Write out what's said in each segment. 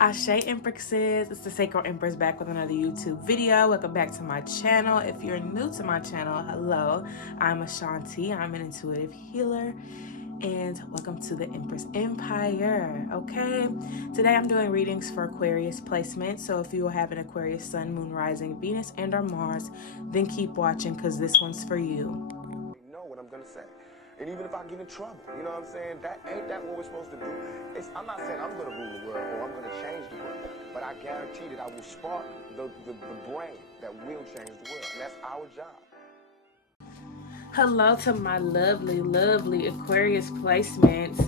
Ashe Empresses, it's the Sacred Empress back with another YouTube video. Welcome back to my channel. If you're new to my channel, hello. I'm Ashanti. I'm an intuitive healer, and welcome to the Empress Empire. Okay, today I'm doing readings for Aquarius placement. So if you have an Aquarius Sun, Moon, Rising, Venus, and or Mars, then keep watching because this one's for you. Know what I'm gonna say. And even if I get in trouble, you know what I'm saying? That ain't that what we're supposed to do. I'm not saying I'm gonna rule the world or I'm gonna change the world, but I guarantee that I will spark the brain that will change the world. And that's our job. Hello to my lovely Aquarius placements.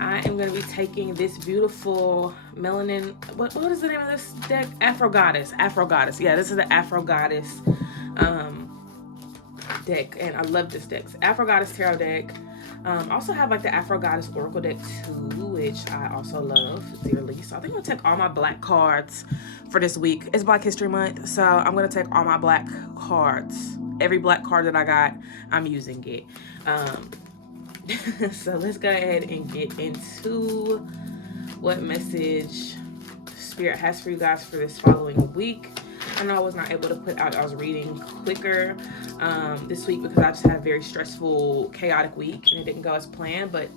I am going to be taking this beautiful melanin, what is the name of this deck? Afro Goddess. Yeah, this is the Afro Goddess deck, and I love this deck. Afro Goddess Tarot deck. Also have like the Afro Goddess Oracle deck too, which I also love dearly. So I think I'm gonna take all my black cards for this week. It's Black History Month, so I'm gonna take all my black cards. Every black card that I got, I'm using it. So let's go ahead and get into what message Spirit has for you guys for this following week. I know I was not able to put out y'all's reading quicker this week because I just had a very stressful, chaotic week and it didn't go as planned. But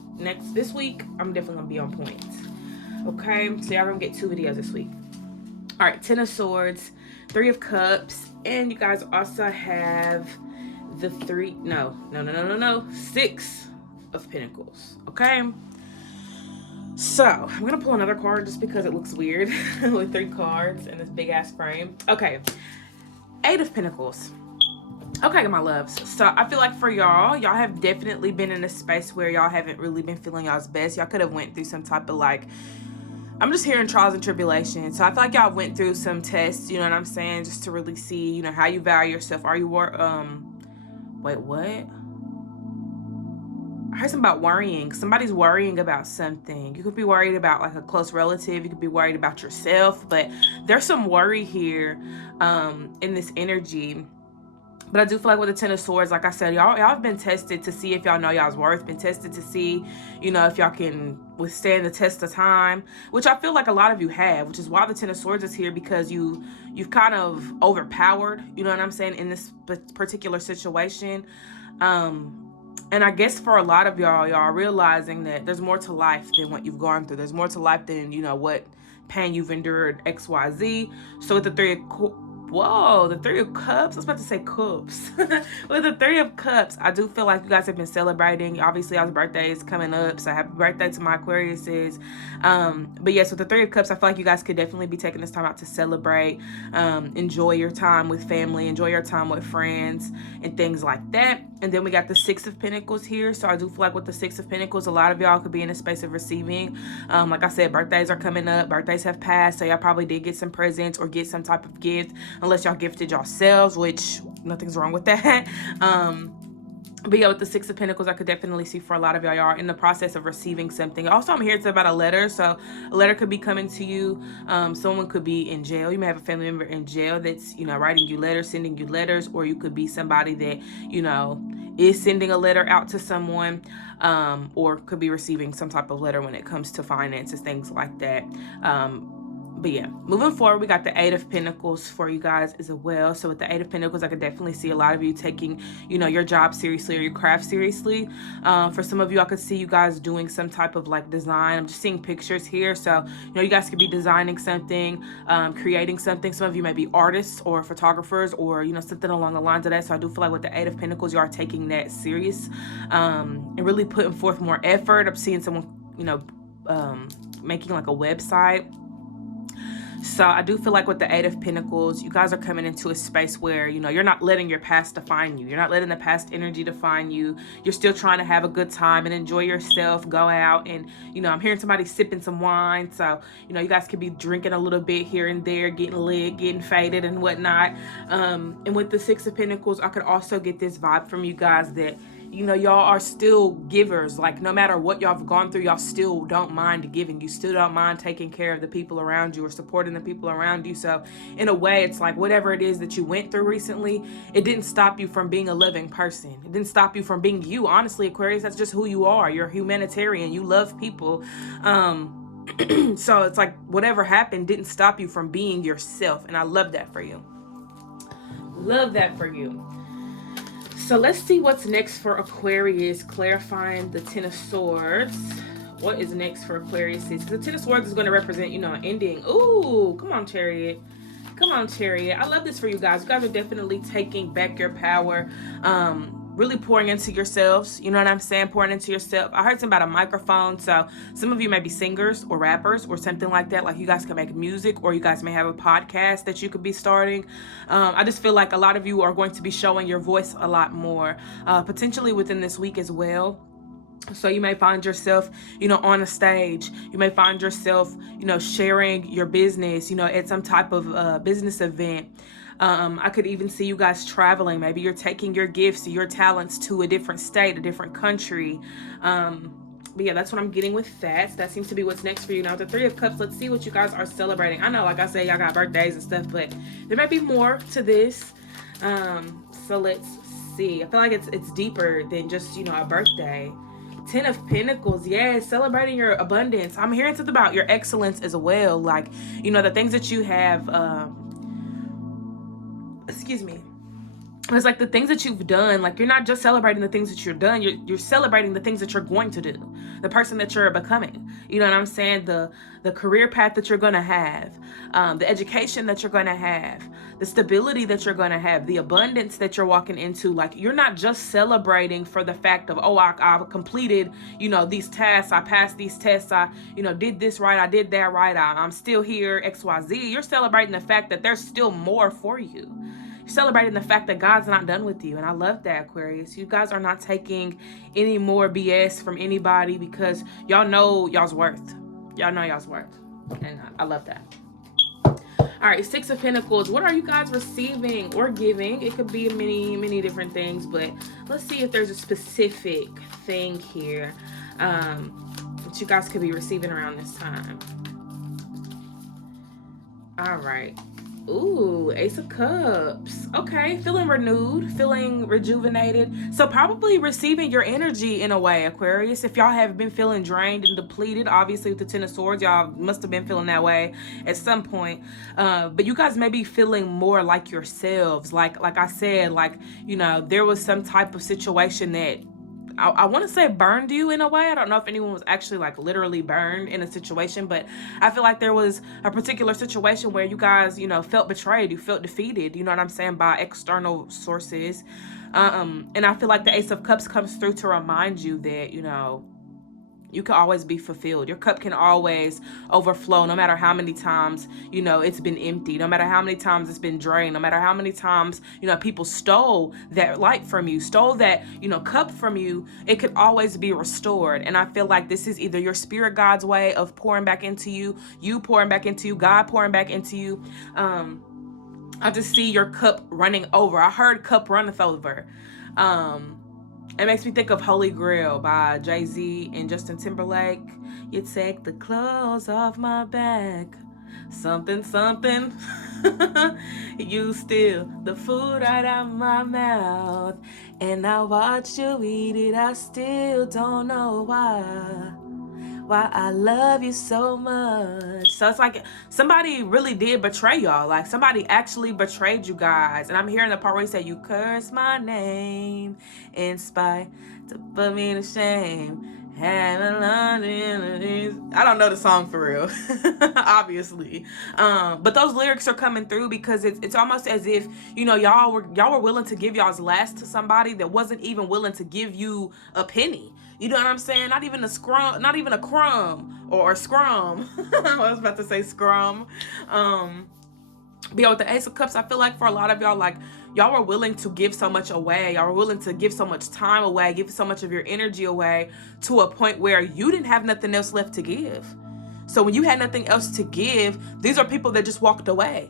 this week, I'm definitely gonna be on point. Okay, so y'all gonna get 2 videos this week. All right, 10 of Swords, 3 of Cups, and you guys also have the 6 of Pentacles. Okay. So, I'm going to pull another card just because it looks weird with 3 cards in this big ass frame. Okay. 8 of Pentacles. Okay, my loves. So, I feel like for y'all have definitely been in a space where y'all haven't really been feeling y'all's best. Y'all could have went through some type of I'm just hearing trials and tribulations. So, I feel like y'all went through some tests, you know what I'm saying? Just to really see, you know, how you value yourself. Are you, wait, what? I heard something about worrying. Somebody's worrying about something. You could be worried about like a close relative. You could be worried about yourself. But there's some worry here in this energy. But I do feel like with the 10 of Swords, like I said, y'all have been tested to see if y'all know y'all's worth. Been tested to see, you know, if y'all can withstand the test of time. Which I feel like a lot of you have. Which is why the 10 of Swords is here. Because you've kind of overpowered, you know what I'm saying, in this particular situation. And I guess for a lot of y'all are realizing that there's more to life than what you've gone through. There's more to life than, you know, what pain you've endured, XYZ. So with the 3 of Cups, I was about to say cups. With the 3 of Cups, I do feel like you guys have been celebrating. Obviously, y'all's birthday is coming up, so happy birthday to my Aquariuses. But yes, with the 3 of Cups, I feel like you guys could definitely be taking this time out to celebrate, enjoy your time with family, enjoy your time with friends, and things like that. And then we got the 6 of Pentacles here. So I do feel like with the 6 of Pentacles, a lot of y'all could be in a space of receiving. Like I said, birthdays are coming up. Birthdays have passed. So y'all probably did get some presents or get some type of gift. Unless y'all gifted yourselves, which nothing's wrong with that. But yeah, with the 6 of Pentacles, I could definitely see for a lot of y'all are in the process of receiving something. Also, I'm here to about a letter. So a letter could be coming to you. Someone could be in jail. You may have a family member in jail that's, you know, writing you letters, sending you letters. Or you could be somebody that, you know, is sending a letter out to someone. Or could be receiving some type of letter when it comes to finances, things like that. But yeah, moving forward, we got the 8 of Pentacles for you guys as well. So with the 8 of Pentacles, I could definitely see a lot of you taking, you know, your job seriously or your craft seriously. For some of you, I could see you guys doing some type of like design. I'm just seeing pictures here. So, you know, you guys could be designing something, creating something. Some of you may be artists or photographers or, you know, something along the lines of that. So I do feel like with the 8 of Pentacles, you are taking that serious and really putting forth more effort. I'm seeing someone, you know, making like a website. So I do feel like with the 8 of Pentacles, you guys are coming into a space where, you know, you're not letting your past define you. You're not letting the past energy define you. You're still trying to have a good time and enjoy yourself, go out and, you know, I'm hearing somebody sipping some wine. So, you know, you guys could be drinking a little bit here and there, getting lit, getting faded and whatnot. And with the 6 of Pentacles, I could also get this vibe from you guys that, you know, y'all are still givers. Like, no matter what y'all have gone through, y'all still don't mind giving. You still don't mind taking care of the people around you or supporting the people around you. So in a way, it's like whatever it is that you went through recently, it didn't stop you from being a loving person. It didn't stop you from being you. Honestly, Aquarius, that's just who you are. You're a humanitarian. You love people. So it's like whatever happened didn't stop you from being yourself. And I love that for you. Love that for you. So let's see what's next for Aquarius, clarifying the Ten of Swords. What is next for Aquarius? Because the Ten of Swords is going to represent, an ending. Ooh, come on, Chariot. Come on, Chariot. I love this for you guys. You guys are definitely taking back your power. Really pouring into yourselves. You know what I'm saying? Pouring into yourself. I heard something about a microphone. So some of you may be singers or rappers or something like that. Like you guys can make music, or you guys may have a podcast that you could be starting. I just feel like a lot of you are going to be showing your voice a lot more, potentially within this week as well. So you may find yourself, on a stage. You may find yourself, sharing your business, at some type of business event. I could even see you guys traveling. Maybe you're taking your gifts, your talents to a different state, a different country. But yeah, that's what I'm getting with that. So that seems to be what's next for you. Now, the Three of Cups, let's see what you guys are celebrating. I know, like I said, y'all got birthdays and stuff, but there might be more to this. So let's see. I feel like it's deeper than just, a birthday. Ten of Pentacles, yes, celebrating your abundance. I'm hearing something about your excellence as well. Like, the things that you have, excuse me. It's like the things that you've done. Like, you're not just celebrating the things that you're done. You're celebrating the things that you're going to do. The person that you're becoming. You know what I'm saying? The career path that you're going to have. The education that you're going to have. The stability that you're going to have. The abundance that you're walking into. Like, you're not just celebrating for the fact of, I completed, these tasks. I passed these tests. I, did this right. I did that right. I'm still here, XYZ. You're celebrating the fact that there's still more for you. Celebrating the fact that God's not done with you. And I love that, Aquarius. You guys are not taking any more BS from anybody, because y'all know y'all's worth. Y'all know y'all's worth. And I love that. All right, Six of Pentacles. What are you guys receiving or giving? It could be many different things, but let's see if there's a specific thing here that you guys could be receiving around this time. All right. Ooh, Ace of Cups. Okay, feeling renewed, feeling rejuvenated. So probably receiving your energy in a way, Aquarius. If y'all have been feeling drained and depleted, obviously with the Ten of Swords, y'all must have been feeling that way at some point. But you guys may be feeling more like yourselves. Like I said, there was some type of situation that I want to say burned you in a way. I don't know if anyone was actually literally burned in a situation, but I feel like there was a particular situation where you guys, felt betrayed, you felt defeated, you know what I'm saying, by external sources. And I feel like the Ace of Cups comes through to remind you that, you can always be fulfilled. Your cup can always overflow, no matter how many times, it's been empty, no matter how many times it's been drained, no matter how many times, people stole that light from you, stole that, cup from you. It could always be restored. And I feel like this is either your spirit God's way of pouring back into you, you pouring back into you, God pouring back into you. I just see your cup running over. I heard cup runneth over. It makes me think of Holy Grail by Jay-Z and Justin Timberlake. You take the clothes off my back. Something. You steal the food right out of my mouth. And I watch you eat it. I still don't know why I love you so much. So it's like somebody really did betray y'all. Like somebody actually betrayed you guys. And I'm hearing the part where he said, you cursed my name in spite to put me to shame. I don't know the song for real, obviously. But those lyrics are coming through because it's almost as if, y'all were willing to give y'all's last to somebody that wasn't even willing to give you a penny. You know what I'm saying? Not even a crumb or a scrum. I was about to say scrum. But yeah, with the Ace of Cups, I feel like for a lot of y'all, y'all were willing to give so much away. Y'all were willing to give so much time away, give so much of your energy away to a point where you didn't have nothing else left to give. So when you had nothing else to give, these are people that just walked away.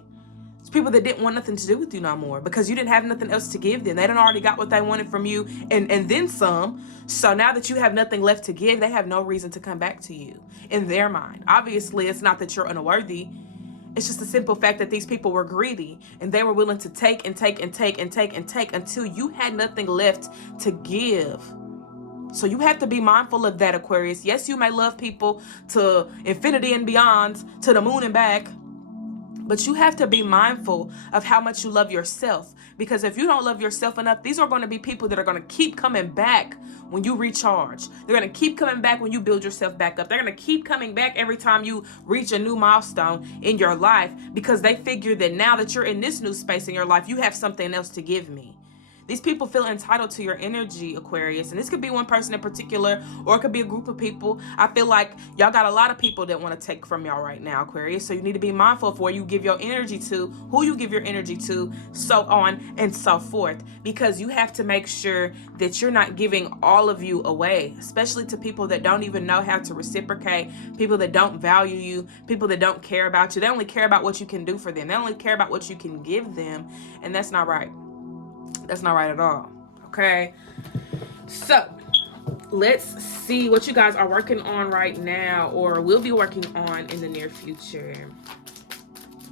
It's people that didn't want nothing to do with you no more because you didn't have nothing else to give them. They done already got what they wanted from you and then some. So now that you have nothing left to give, they have no reason to come back to you in their mind. Obviously, it's not that you're unworthy. It's just the simple fact that these people were greedy and they were willing to take and take and take and take and take until you had nothing left to give. So you have to be mindful of that, Aquarius. Yes, you may love people to infinity and beyond, to the moon and back, but you have to be mindful of how much you love yourself. Because if you don't love yourself enough, these are going to be people that are going to keep coming back when you recharge. They're going to keep coming back when you build yourself back up. They're going to keep coming back every time you reach a new milestone in your life, because they figure that now that you're in this new space in your life, you have something else to give me. These people feel entitled to your energy, Aquarius. And this could be one person in particular, or it could be a group of people. I feel like y'all got a lot of people that want to take from y'all right now, Aquarius. So you need to be mindful of where you give your energy to, who you give your energy to, so on and so forth. Because you have to make sure that you're not giving all of you away, especially to people that don't even know how to reciprocate, people that don't value you, people that don't care about you. They only care about what you can do for them. They only care about what you can give them. And that's not right. That's not right at all. Okay. So let's see what you guys are working on right now, or will be working on in the near future.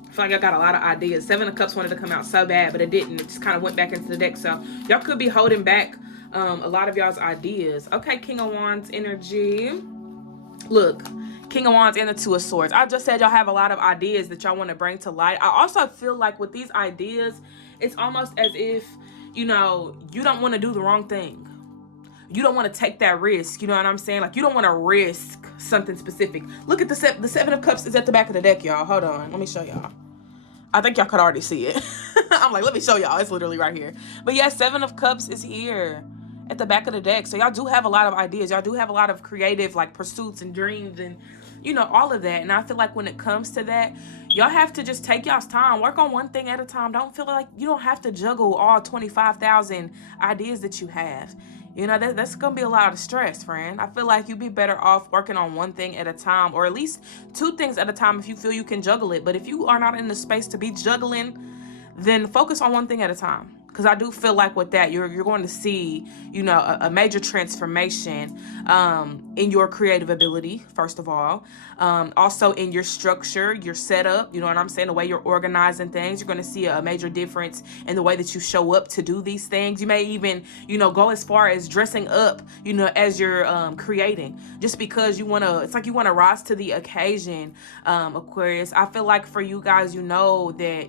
I feel like I got a lot of ideas. 7 of Cups wanted to come out so bad, but it didn't. It just kind of went back into the deck. So y'all could be holding back a lot of y'all's ideas. Okay, King of Wands energy. Look, King of Wands and the Two of Swords. I just said y'all have a lot of ideas that y'all want to bring to light. I also feel like with these ideas, it's almost as if, you know, you don't want to do the wrong thing. You don't want to take that risk. You know what I'm saying? Like, you don't want to risk something specific. Look at the 7 of Cups is at the back of the deck, y'all. Hold on. Let me show y'all. I think y'all could already see it. I'm like, let me show y'all. It's literally right here. But yeah, 7 of Cups is here at the back of the deck. So y'all do have a lot of ideas. Y'all do have a lot of creative, like, pursuits and dreams and, you know, all of that. And I feel like when it comes to that, y'all have to just take y'all's time. Work on one thing at a time. Don't feel like you don't have to juggle all 25,000 ideas that you have. You know, that's going to be a lot of stress, friend. I feel like you'd be better off working on one thing at a time, or at least 2 things at a time if you feel you can juggle it. But if you are not in the space to be juggling, then focus on one thing at a time. Because I do feel like with that, you're going to see, you know, a major transformation in your creative ability, first of all. Also in your structure, your setup, you know what I'm saying? The way you're organizing things, you're going to see a major difference in the way that you show up to do these things. You may even, you know, go as far as dressing up, you know, as you're creating. Just because you want to, it's like you want to rise to the occasion, Aquarius. I feel like for you guys, you know that,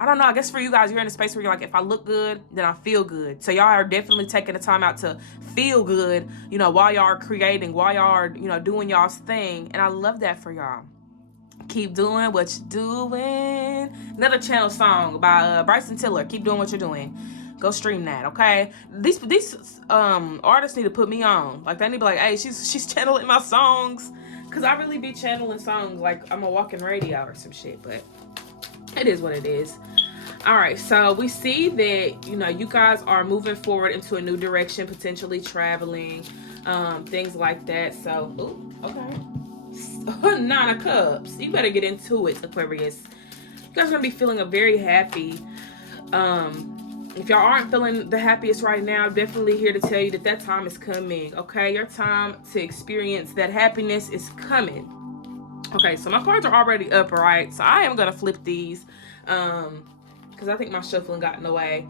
I don't know, I guess for you guys, you're in a space where you're like, if I look good, then I feel good. So y'all are definitely taking the time out to feel good, you know, while y'all are creating, while y'all are, you know, doing y'all's thing. And I love that for y'all. Keep doing what you're doing. Another channel song by Bryson Tiller. Keep doing what you're doing. Go stream that, okay? These artists need to put me on. Like, they need to be like, hey, she's channeling my songs. Because I really be channeling songs like I'm a walking radio or some shit, but it is what it is. All right, so we see that, you know, you guys are moving forward into a new direction, potentially traveling, things like that. So, ooh, okay. 9 of Cups. You better get into it, Aquarius. You guys are going to be feeling very happy. If y'all aren't feeling the happiest right now, I'm definitely here to tell you that time is coming, okay? Your time to experience that happiness is coming. Okay, so my cards are already up, right? So I am going to flip these because I think my shuffling got in the way.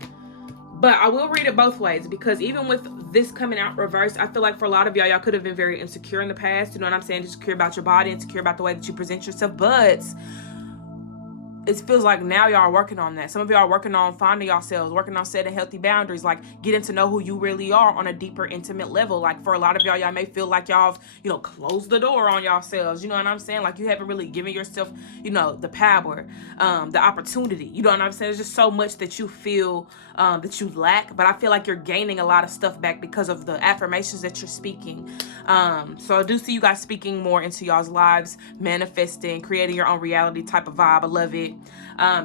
But I will read it both ways, because even with this coming out reversed, I feel like for a lot of y'all could have been very insecure in the past. You know what I'm saying? Insecure about your body, insecure about the way that you present yourself. But it feels like now y'all are working on that. Some of y'all are working on finding yourselves, working on setting healthy boundaries, like getting to know who you really are on a deeper, intimate level. Like for a lot of y'all may feel like y'all have, you know, closed the door on yourselves. You know what I'm saying? Like you haven't really given yourself, you know, the power, the opportunity. You know what I'm saying? There's just so much that you feel that you lack. But I feel like you're gaining a lot of stuff back because of the affirmations that you're speaking. So I do see you guys speaking more into y'all's lives, manifesting, creating your own reality type of vibe. I love it.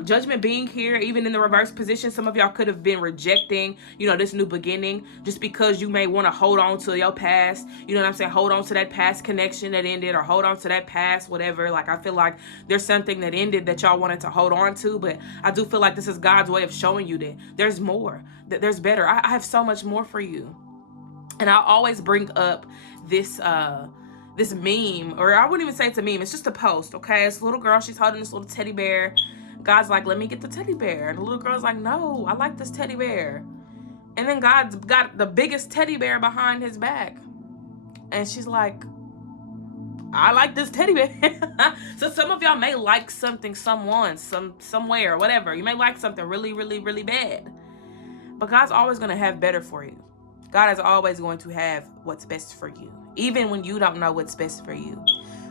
Judgment being here, even in the reverse position, some of y'all could have been rejecting, you know, this new beginning just because you may want to hold on to your past. You know what I'm saying? Hold on to that past connection that ended, or hold on to that past whatever. Like I feel like there's something that ended that y'all wanted to hold on to, but I do feel like this is God's way of showing you that there's more, that there's better. I have so much more for you. And I always bring up this this meme, or I wouldn't even say it's a meme, it's just a post, okay? It's a little girl, she's holding this little teddy bear. God's like, let me get the teddy bear. And the little girl's like, no, I like this teddy bear. And then God's got the biggest teddy bear behind his back. And she's like, I like this teddy bear. So some of y'all may like something, someone, somewhere, whatever. You may like something really, really, really bad. But God's always going to have better for you. God is always going to have what's best for you, even when you don't know what's best for you.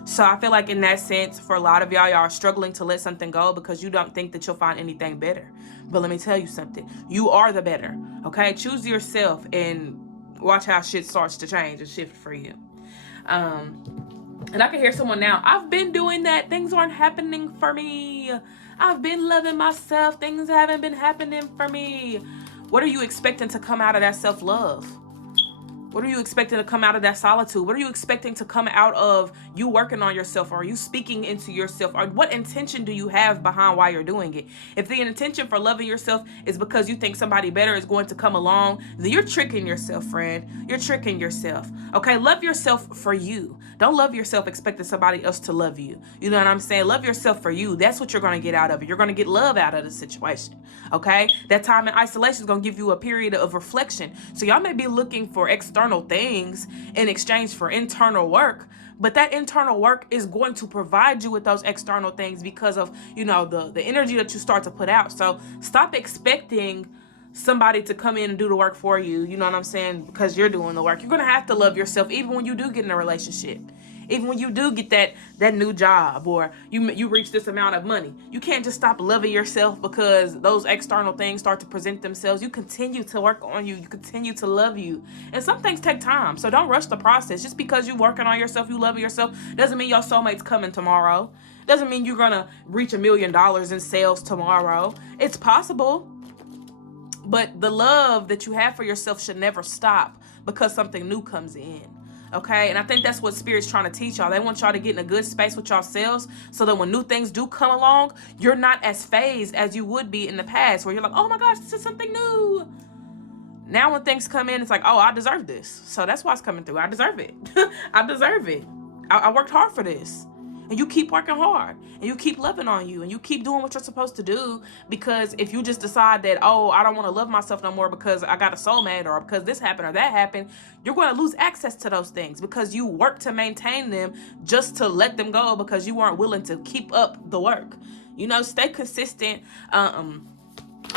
So I feel like in that sense, for a lot of y'all are struggling to let something go because you don't think that you'll find anything better. But let me tell you something. You are the better, okay? Choose yourself and watch how shit starts to change and shift for you. And I can hear someone now, I've been doing that. Things aren't happening for me. I've been loving myself. Things haven't been happening for me. What are you expecting to come out of that self-love? What are you expecting to come out of that solitude? What are you expecting to come out of you working on yourself? Or are you speaking into yourself? Or what intention do you have behind why you're doing it? If the intention for loving yourself is because you think somebody better is going to come along, then you're tricking yourself, friend. You're tricking yourself. Okay, love yourself for you. Don't love yourself expecting somebody else to love you. You know what I'm saying? Love yourself for you. That's what you're going to get out of it. You're going to get love out of the situation. Okay? That time in isolation is going to give you a period of reflection. So y'all may be looking for external things in exchange for internal work, but that internal work is going to provide you with those external things because of, you know, the energy that you start to put out. So stop expecting somebody to come in and do the work for you, you know what I'm saying, because you're doing the work. You're going to have to love yourself even when you do get in a relationship. Even when you do get that new job, or you reach this amount of money. You can't just stop loving yourself because those external things start to present themselves. You continue to work on you. You continue to love you. And some things take time. So don't rush the process. Just because you're working on yourself, you love yourself, doesn't mean your soulmate's coming tomorrow. Doesn't mean you're going to reach $1 million in sales tomorrow. It's possible. But the love that you have for yourself should never stop because something new comes in. Okay, and I think that's what Spirit's trying to teach y'all. They want y'all to get in a good space with yourselves so that when new things do come along, you're not as phased as you would be in the past, where you're like, oh my gosh, this is something new. Now when things come in, it's like, oh, I deserve this. So that's why it's coming through. I deserve it. I deserve it. I worked hard for this. And you keep working hard, and you keep loving on you, and you keep doing what you're supposed to do. Because if you just decide that, oh, I don't want to love myself no more because I got a soulmate, or because this happened or that happened, you're going to lose access to those things because you work to maintain them just to let them go because you weren't willing to keep up the work. You know, stay consistent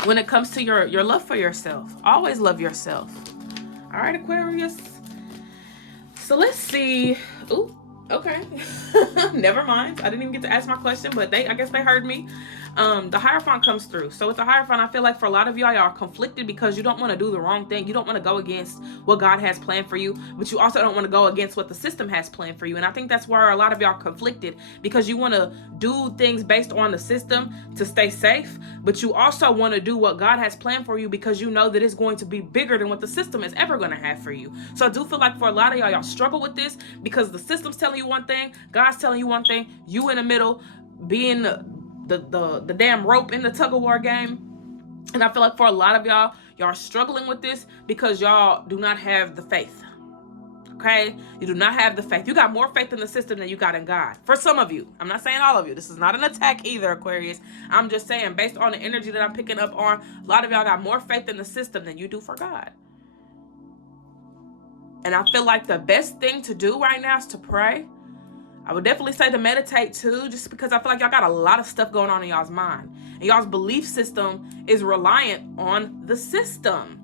when it comes to your love for yourself. Always love yourself. All right, Aquarius. So let's see. Ooh. Okay. Never mind. I didn't even get to ask my question, but I guess they heard me. The Hierophant comes through. So with the Hierophant, I feel like for a lot of y'all are conflicted because you don't want to do the wrong thing. You don't want to go against what God has planned for you, but you also don't want to go against what the system has planned for you. And I think that's where a lot of y'all are conflicted because you want to do things based on the system to stay safe, but you also want to do what God has planned for you because you know that it's going to be bigger than what the system is ever going to have for you. So I do feel like for a lot of y'all struggle with this because the system's telling you one thing, God's telling you one thing, you in the middle being the damn rope in the tug-of-war game. And I feel like for a lot of y'all are struggling with this because y'all do not have the faith. Okay? You do not have the faith. You got more faith in the system than you got in God. For some of you. I'm not saying all of you. This is not an attack either, Aquarius. I'm just saying, based on the energy that I'm picking up on, a lot of y'all got more faith in the system than you do for God. And I feel like the best thing to do right now is to pray. I would definitely say to meditate too, just because I feel like y'all got a lot of stuff going on in y'all's mind. And y'all's belief system is reliant on the system.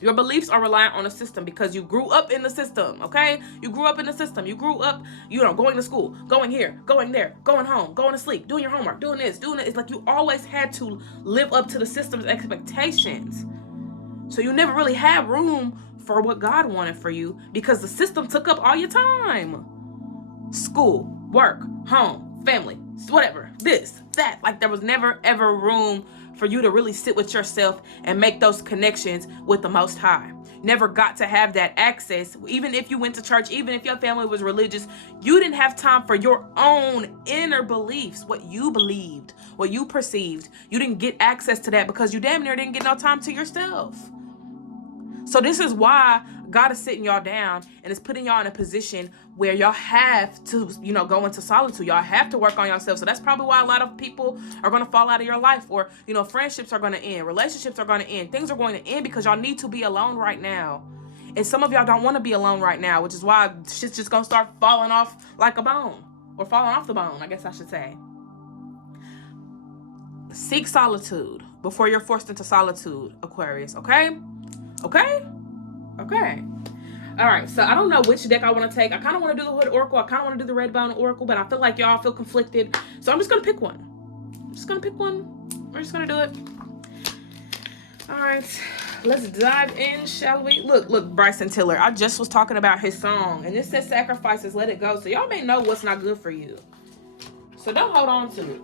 Your beliefs are reliant on the system because you grew up in the system, okay? You grew up in the system. You grew up, going to school, going here, going there, going home, going to sleep, doing your homework, doing this, doing it. It's like you always had to live up to the system's expectations. So you never really had room for what God wanted for you because the system took up all your time. School, work, home, family, whatever, this, that. Like there was never ever room for you to really sit with yourself and make those connections with the Most High. Never got to have that access. Even if you went to church, even if your family was religious, you didn't have time for your own inner beliefs, what you believed, what you perceived. You didn't get access to that because you damn near didn't get no time to yourself. So this is why God is sitting y'all down and is putting y'all in a position where y'all have to, go into solitude. Y'all have to work on yourself. So that's probably why a lot of people are going to fall out of your life, or, friendships are going to end. Relationships are going to end. Things are going to end because y'all need to be alone right now. And some of y'all don't want to be alone right now, which is why shit's just going to start falling off like a bone, or falling off the bone, I guess I should say. Seek solitude before you're forced into solitude, Aquarius, okay? Okay? Okay. All right, so I don't know which deck I want to take. I kind of want to do the Hood Oracle. I kind of want to do the Red Bone Oracle, but I feel like y'all feel conflicted. So I'm just going to pick one. We're just going to do it. All right, let's dive in, shall we? Look, Bryson Tiller. I just was talking about his song, and it says sacrifices, let it go. So y'all may know what's not good for you. So don't hold on to it.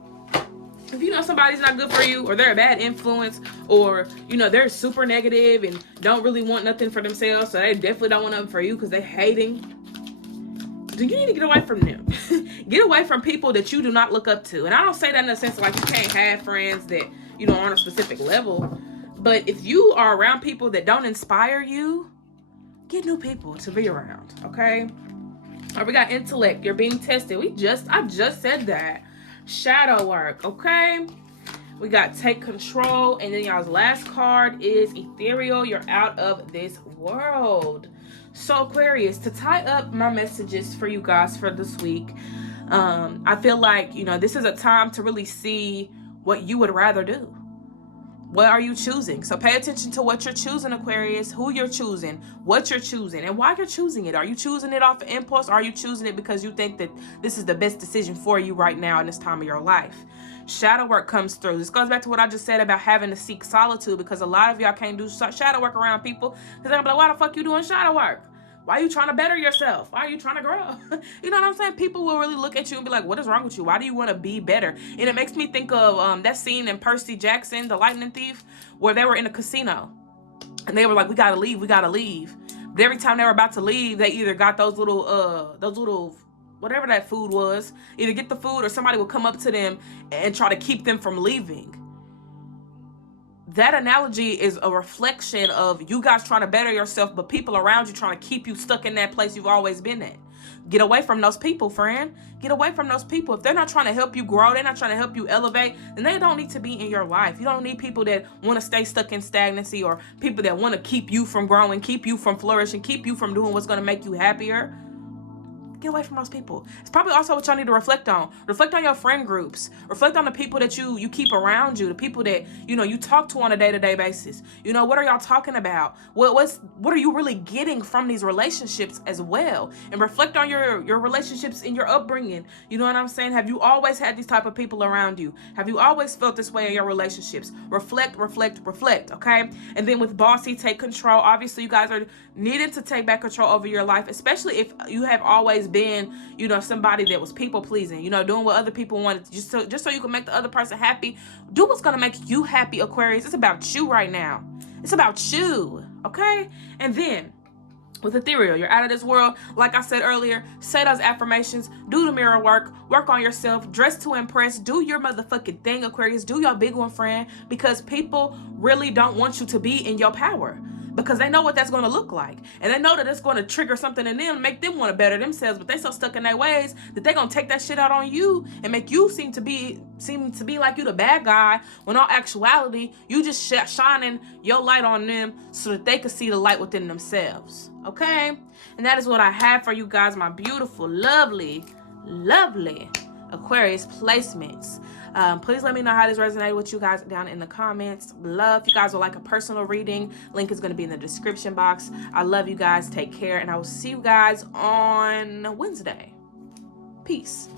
If you know somebody's not good for you, or they're a bad influence, or, they're super negative and don't really want nothing for themselves, so they definitely don't want nothing for you because they're hating, do you need to get away from them? Get away from people that you do not look up to. And I don't say that in the sense of like you can't have friends that, are on a specific level. But if you are around people that don't inspire you, get new people to be around, okay? All right, we got intellect. You're being tested. I just said that. Shadow work, okay? We got take control, and then y'all's last card is ethereal. You're out of this world. So Aquarius, to tie up my messages for you guys for this week, I feel like, this is a time to really see what you would rather do. What are you choosing? So pay attention to what you're choosing, Aquarius, who you're choosing, what you're choosing, and why you're choosing it. Are you choosing it off of impulse? Or are you choosing it because you think that this is the best decision for you right now in this time of your life? Shadow work comes through. This goes back to what I just said about having to seek solitude, because a lot of y'all can't do shadow work around people because they're like, why the fuck you doing shadow work? Why are you trying to better yourself? Why are you trying to grow? You know what I'm saying? People will really look at you and be like, what is wrong with you? Why do you want to be better? And it makes me think of that scene in Percy Jackson, the Lightning Thief, where they were in a casino. And they were like, we got to leave. But every time they were about to leave, they either got those little, whatever that food was, either get the food or somebody would come up to them and try to keep them from leaving. That analogy is a reflection of you guys trying to better yourself, but people around you trying to keep you stuck in that place you've always been at. Get away from those people, friend. Get away from those people. If they're not trying to help you grow, they're not trying to help you elevate, then they don't need to be in your life. You don't need people that want to stay stuck in stagnancy, or people that want to keep you from growing, keep you from flourishing, keep you from doing what's going to make you happier. Get away from those people. It's probably also what y'all need to reflect on. Reflect on your friend groups. Reflect on the people that you keep around you, the people that, you talk to on a day-to-day basis. What are y'all talking about? What are you really getting from these relationships as well? And reflect on your relationships in your upbringing. You know what I'm saying? Have you always had these type of people around you? Have you always felt this way in your relationships? Reflect, okay? And then with Bossy, take control. Obviously, you guys are needing to take back control over your life, especially if you have always been, somebody that was people pleasing, doing what other people wanted, just so you can make the other person happy. Do what's gonna make you happy, Aquarius. It's about you right now. It's about you, okay? And then with ethereal, you're out of this world. Like I said earlier, say those affirmations, do the mirror work on yourself, dress to impress, do your motherfucking thing, Aquarius. Do your big one, friend, because people really don't want you to be in your power, because they know what that's going to look like, and they know that it's going to trigger something in them, make them want to better themselves, but they so stuck in their ways that they're going to take that shit out on you and make you seem to be like you the bad guy, when all actuality you just shining your light on them so that they can see the light within themselves, okay? And that is what I have for you guys, my beautiful, lovely Aquarius placements. Please let me know how this resonated with you guys down in the comments. Love. If you guys would like a personal reading, link is going to be in the description box. I love you guys. Take care, and I will see you guys on Wednesday. Peace.